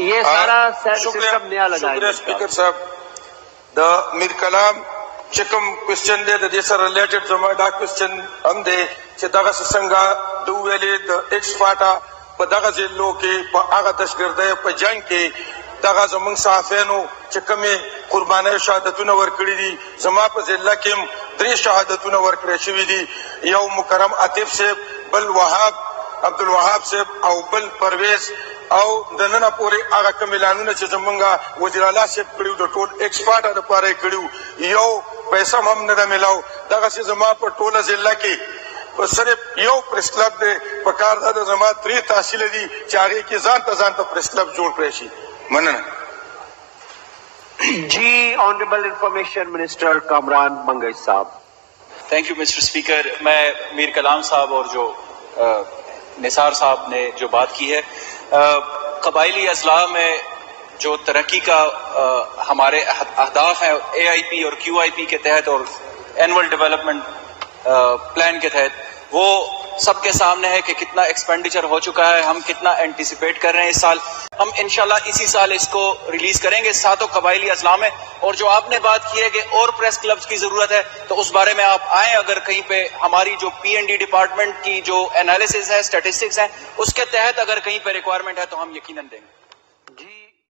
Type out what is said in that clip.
ये सारा सिस्टम नया लगाया। स्पीकर साहब, द मीर कलाम चिकम क्वेश्चन दे द सर रिलेटेड जमा डा क्वेश्चन हम दे चे दगा संगा दो वेले द एक्स फाटा प दगा जिल्लो के प आगा तशगिरदे प जंग के दगा जमंग साफेनो चिकमे कुर्बाने शहादतुन वर कड़ी दी जमा प जिल्ला केम 3 शहादतुन वर करे शवी दी यौ मुकरम आतिफ से बल वहाब अब्दुल वहाब से औ बल परवेज او د نن پورې هغه کمیلانونه چې زمونږه وزیر اعلی صاحب کړیو د ټول ایکسپارټ د پاره کړیو یو پیسې هم نه ملاو دغه چې زما په ټوله ضلع کې صرف یو پریس کلب دی په کار د زما 3 تحصیل دي چې هغه کې ځان ته پریس کلب جوړ کړی شي مننه जी honourable information minister Kamran Mangai साहब। Thank you mister speaker. मैं मीर कलाम साहब और जो निसार साहब ने जो बात की है, कबायली अजला में जो तरक्की का हमारे अहदाफ हैं AIP और QIP के तहत और एनुअल डेवलपमेंट प्लान के तहत, वो सबके सामने है कि कितना एक्सपेंडिचर हो चुका है, हम कितना एंटिसिपेट कर रहे हैं इस साल। हम इंशाल्लाह इसी साल इसको रिलीज करेंगे सातों कबायली अजला में। और जो आपने बात की है कि और प्रेस क्लब्स की जरूरत है, तो उस बारे में आप आए, अगर कहीं पे हमारी जो P&D डिपार्टमेंट की जो एनालिसिस है, स्टैटिस्टिक्स है, उसके तहत अगर कहीं पे रिक्वायरमेंट है तो हम यकीनन देंगे।